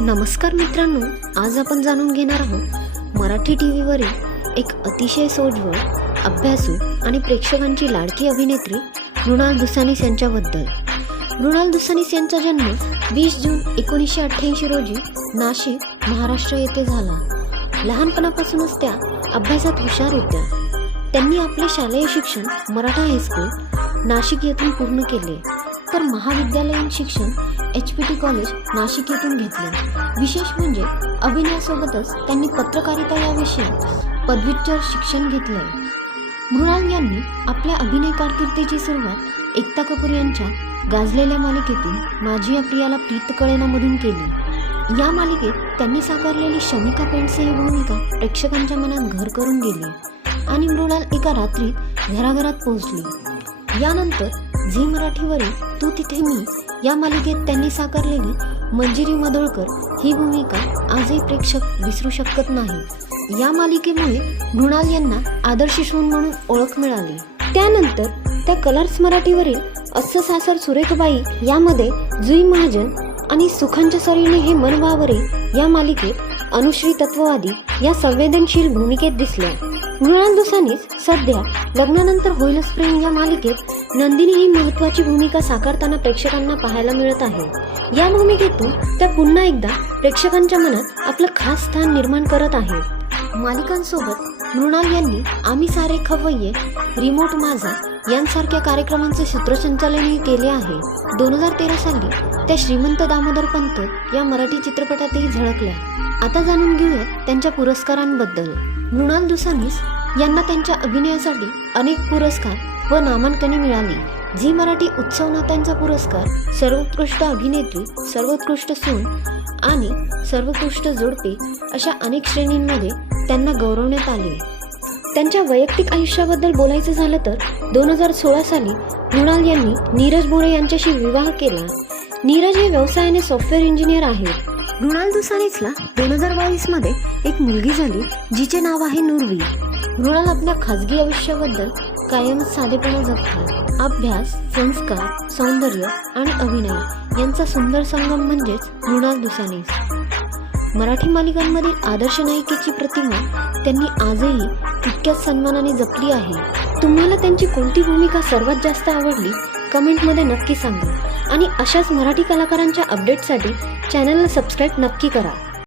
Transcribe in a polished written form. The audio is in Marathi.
नमस्कार मित्रांनो, आज आपण जाणून घेणार आहोत मराठी टीव्हीवरील एक अतिशय सोज्वळ, अभ्यासू आणि प्रेक्षकांची लाडकी अभिनेत्री मृणाल दुसानीस यांच्याबद्दल. मृणाल दुसानीस यांचा जन्म 20 जून 1988 रोजी नाशिक, महाराष्ट्र येथे झाला. लहानपणापासूनच त्या अभ्यासात हुशार होत्या. त्यांनी आपले शालेय शिक्षण मराठा हायस्कूल नाशिक येथून पूर्ण केले, तर महाविद्यालयीन शिक्षण HPT कॉलेज नाशिक येथून घेतले. विशेष म्हणजे अभिनयासोबतच त्यांनी पत्रकारिता या विषयात पदव्युत्तर शिक्षण घेतले. मृणाल यांनी आपल्या अभिनय कारकिर्दीची सुरुवात एकता कपूर यांच्या गाजलेल्या मालिकेतून माझी या प्रियाला प्रीत कळेनामधून केली. या मालिकेत त्यांनी साकारलेली शमिका पेंडसे ही भूमिका प्रेक्षकांच्या मनात घर करून गेली आणि मृणाल एका रात्रीत घराघरात पोहोचली. यानंतर झी मराठीवरील तू तिथे मी या मालिकेत त्यांनी साकारलेली मंजिरी मदोळकर ही भूमिका आजही प्रेक्षक विसरू शकत नाही. या मालिकेमुळे मृणाल यांना आदर्श सून म्हणून ओळख मिळाली. त्यानंतर त्या कलर्स मराठीवरील अस्स सासर सुरेखबाई यामध्ये जुई महाजन आणि सुखांच्या सरीने हे मन वावरे या मालिकेत अनुश्री तत्ववादी या संवेदनशील भूमिकेत दिसल्या. मृणाल दुसानीस सध्या लग्नानंतर होईलच प्रेम या मालिकेत नंदिनी ही महत्त्वाची भूमिका साकारताना प्रेक्षकांना पाहायला मिळत आहे. या भूमिकेतून त्या पुन्हा एकदा प्रेक्षकांच्या मनात आपलं खास स्थान निर्माण करत आहेत. मालिकांसोबत मृणाल यांनी आम्ही सारे खवय्ये, रिमोट माझा यांसारख्या कार्यक्रमांचे सूत्रसंचालनही केले आहे. 2013 साली त्या श्रीमंत दामोदर पंत या मराठी चित्रपटातही झळकल्या. आता जाणून घेऊया त्यांच्या पुरस्कारांबद्दल. मृणाल दुसानीस यांना त्यांच्या अभिनयासाठी अनेक पुरस्कार व नामांकने मिळाली. झी मराठी उत्सव नात्यांचा पुरस्कार, सर्वोत्कृष्ट अभिनेत्री, सर्वोत्कृष्ट सून आणि सर्वोत्कृष्ट जोडपे अशा अनेक श्रेणींमध्ये त्यांना गौरवण्यात आले. त्यांच्या वैयक्तिक आयुष्याबद्दल बोलायचं झालं तर 2016 साली मृणाल यांनी नीरज मोरे यांच्याशी विवाह केला. नीरज हे व्यवसायाने सॉफ्टवेअर इंजिनियर आहेत. मृणाल दुसानीसला 2022 मध्ये एक मुलगी झाली, जिचे नाव आहे नुरवी. मृणाल आपल्या खाजगी आयुष्याबद्दल कायमच साधेपणा जपते. अभ्यास, संस्कार, सौंदर्य आणि अभिनय यांचा सुंदर संगम म्हणजेच मृणाल दुसानीस. मराठी मालिकांमधील आदर्श नायिकेची प्रतिमा त्यांनी आजही तितक्याच सन्मानाने जपली आहे. तुम्हाला त्यांची कोणती भूमिका सर्वात जास्त आवडली कमेंटमध्ये नक्की सांगा आणि अशाच मराठी कलाकारांच्या अपडेटसाठी चॅनलला सबस्क्राईब नक्की करा.